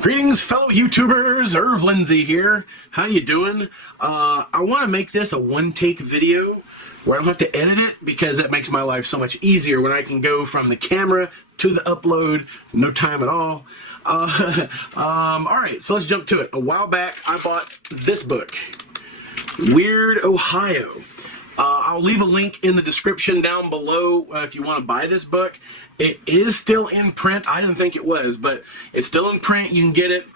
Greetings, fellow YouTubers. Irv Lindsay here. How you doing? I want to make this a one-take video where I don't have to edit it because that makes my life so much easier when I can go from the camera to the upload, no time at all. Alright, so let's jump to it. A while back, I bought this book, Weird Ohio. I'll leave a link in the description down below if you want to buy this book. It is still in print. I didn't think it was, but it's still in print. You can get it.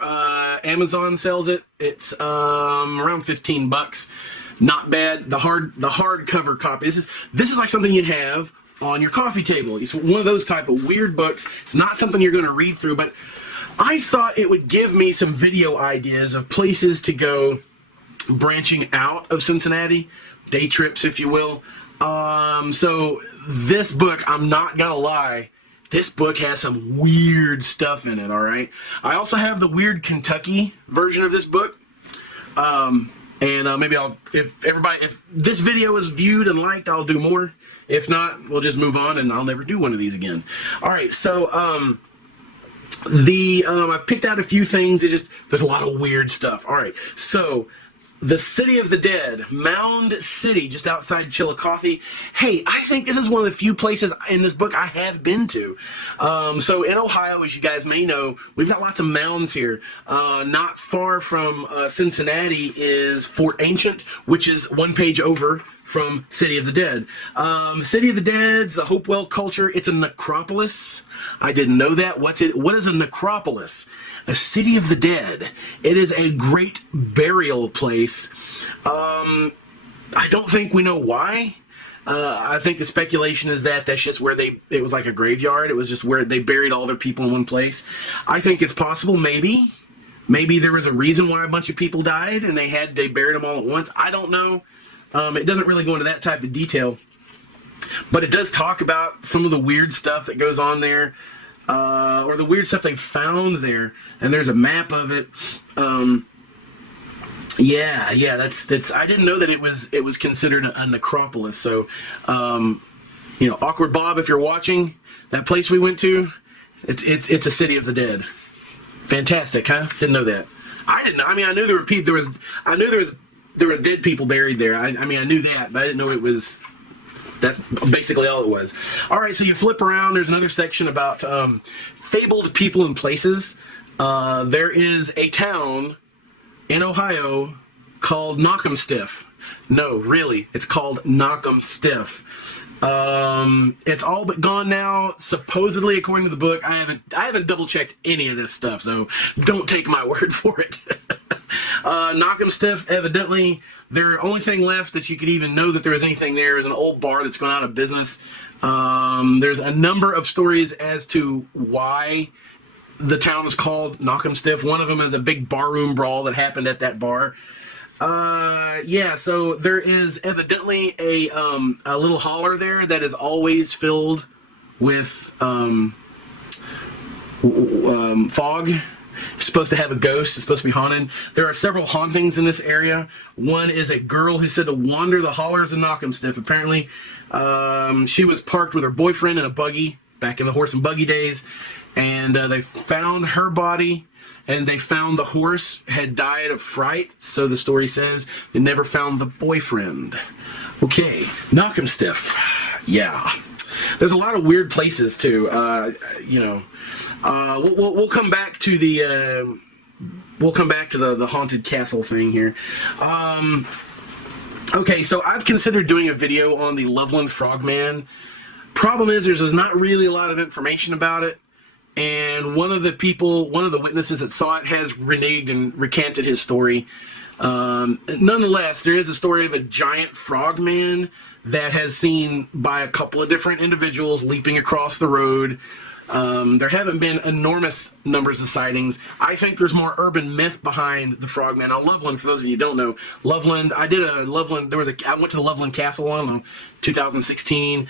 Amazon sells it. It's around 15 bucks. Not bad. The hardcover copy. This is like something you'd have on your coffee table. It's one of those type of weird books. It's not something you're going to read through, but I thought it would give me some video ideas of places to go branching out of Cincinnati. Day trips, if you will. So this book, I'm not gonna lie, this book has some weird stuff in it, alright? I also have the Weird Kentucky version of this book. Maybe if this video is viewed and liked, I'll do more. If not, we'll just move on and I'll never do one of these again. Alright, so I've picked out a few things. There's a lot of weird stuff. Alright, so the City of the Dead, Mound City, just outside Chillicothe. Hey, I think this is one of the few places in this book I have been to. So in Ohio, as you guys may know, we've got lots of mounds here. Not far from Cincinnati is Fort Ancient, which is one page over from City of the Dead. City of the Dead's the Hopewell culture. It's a necropolis. I didn't know that. What is a necropolis? A City of the Dead. It is a great burial place. I don't think we know why. I think the speculation is that that's just where it was like a graveyard. It was just where they buried all their people in one place. I think it's possible, maybe. Maybe there was a reason why a bunch of people died and they buried them all at once. I don't know. It doesn't really go into that type of detail. But it does talk about some of the weird stuff that goes on there. Or the weird stuff they found there, and there's a map of it. Yeah, that's. I didn't know that it was considered a necropolis. So, Awkward Bob, if you're watching, that place we went to, it's a City of the Dead. Fantastic, huh? Didn't know that. I didn't know. I mean, I knew there were dead people buried there. I knew that, but I didn't know it was. That's basically all it was. Alright, so you flip around, there's another section about fabled people and places. There is a town in Ohio called Knockemstiff. No, really, it's called Knockemstiff. It's all but gone now, supposedly, according to the book. I haven't double-checked any of this stuff, so don't take my word for it. Knockemstiff, evidently, the only thing left that you could even know that there was anything there is an old bar that's gone out of business. There's a number of stories as to why the town is called Knockemstiff. One of them is a big barroom brawl that happened at that bar. Yeah, so there is evidently a little holler there that is always filled with fog. It's supposed to have a ghost. It's supposed to be haunted. There are several hauntings in this area. One is a girl who's said to wander the hollers of Knockemstiff. Apparently, she was parked with her boyfriend in a buggy back in the horse and buggy days, and they found her body, and they found the horse had died of fright, so the story says. They never found the boyfriend. Okay, Knockemstiff. Yeah. There's a lot of weird places, too. We'll come back to the the haunted castle thing here. Okay, so I've considered doing a video on the Loveland Frogman. Problem is, there's not really a lot of information about it, and one of the witnesses that saw it has reneged and recanted his story. Nonetheless, there is a story of a giant frogman that has seen by a couple of different individuals leaping across the road. There haven't been enormous numbers of sightings. I think there's more urban myth behind the Frogman. Now, Loveland, for those of you who don't know, Loveland, I went to the Loveland Castle in 2016,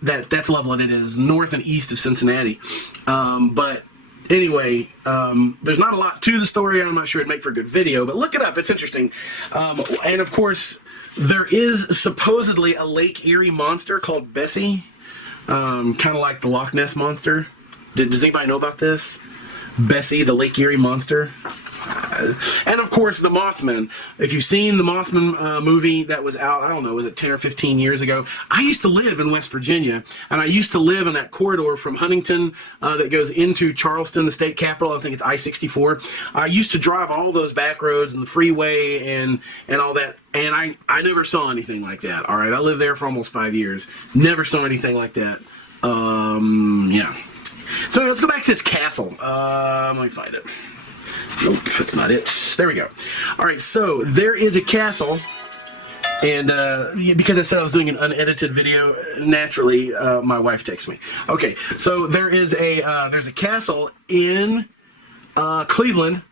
that's Loveland. It is north and east of Cincinnati. But anyway, there's not a lot to the story. I'm not sure it'd make for a good video, but look it up. It's interesting. And of course, there is supposedly a Lake Erie monster called Bessie. Kind of like the Loch Ness Monster. Does anybody know about this? Bessie, the Lake Erie monster. And of course, the Mothman. If you've seen the Mothman movie that was out, I don't know, was it 10 or 15 years ago? I used to live in West Virginia, and I used to live in that corridor from Huntington that goes into Charleston, the state capital. I think it's I-64. I used to drive all those back roads and the freeway and all that, and I never saw anything like that. All right, I lived there for almost 5 years. Never saw anything like that. Yeah. So let's go back to this castle. Let me find it. Nope, that's not it. There we go. All right, so there is a castle, and because I said I was doing an unedited video, naturally, my wife texts me. Okay, so there's a castle in Cleveland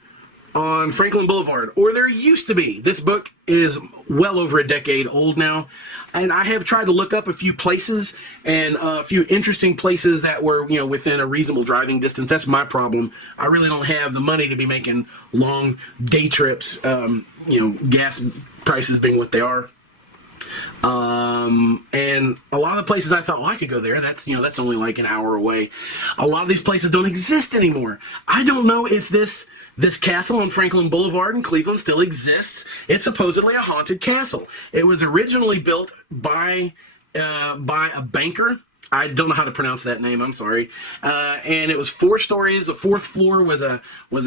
on Franklin Boulevard, or there used to be. This book is well over a decade old now, and I have tried to look up a few places and a few interesting places that were, you know, within a reasonable driving distance. That's my problem. I really don't have the money to be making long day trips, you know, gas prices being what they are. And a lot of the places I thought, well, I could go there. That's, you know, that's only like an hour away. A lot of these places don't exist anymore. I don't know if this castle on Franklin Boulevard in Cleveland still exists. It's supposedly a haunted castle. It was originally built by a banker. I don't know how to pronounce that name. I'm sorry. And it was 4 stories. The 4th floor was a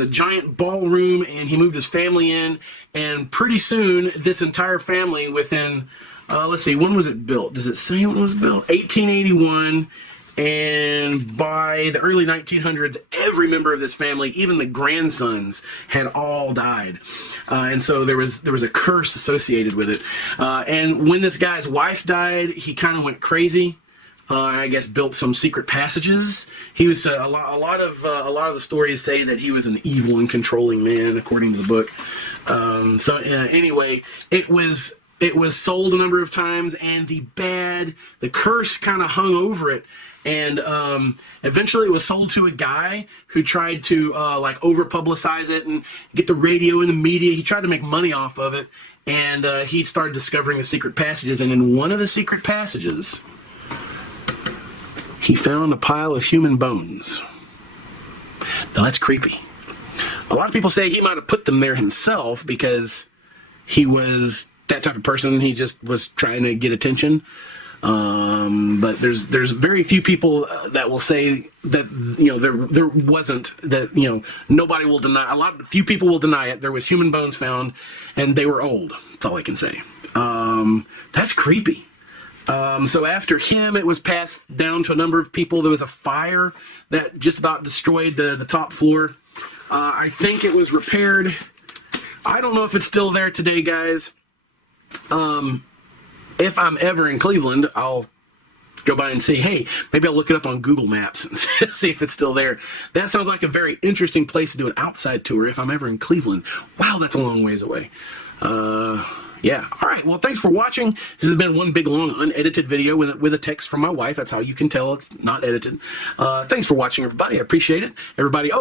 giant ballroom, and he moved his family in. And pretty soon, this entire family, within let's see, when was it built? Does it say when it was built? 1881. And by the early 1900s, every member of this family, even the grandsons, had all died. And so there was a curse associated with it. And when this guy's wife died, he kind of went crazy. I guess built some secret passages. He was a lot of the stories say that he was an evil and controlling man, according to the book. Anyway, it was sold a number of times, and the curse kind of hung over it. And eventually it was sold to a guy who tried to like over-publicize it and get the radio and the media. He tried to make money off of it, and he started discovering the secret passages. And in one of the secret passages, he found a pile of human bones. Now that's creepy. A lot of people say he might have put them there himself because he was that type of person. He just was trying to get attention. But there's very few people that will say that, you know, there wasn't, that, you know, nobody will deny. Few people will deny it. There was human bones found, and they were old. That's all I can say. That's creepy. So after him, it was passed down to a number of people. There was a fire that just about destroyed the top floor. I think it was repaired. I don't know if it's still there today, guys. If I'm ever in Cleveland, I'll go by and see, hey, maybe I'll look it up on Google Maps and see if it's still there. That sounds like a very interesting place to do an outside tour if I'm ever in Cleveland. Wow, that's a long ways away. Yeah. All right. Well, thanks for watching. This has been one big, long, unedited video with a text from my wife. That's how you can tell it's not edited. Thanks for watching, everybody. I appreciate it. Everybody,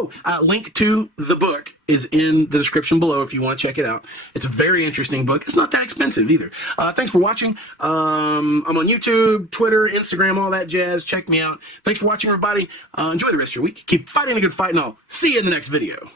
link to the book is in the description below if you want to check it out. It's a very interesting book. It's not that expensive either. Thanks for watching. I'm on YouTube, Twitter, Instagram, all that jazz. Check me out. Thanks for watching, everybody. Enjoy the rest of your week. Keep fighting a good fight, and I'll see you in the next video.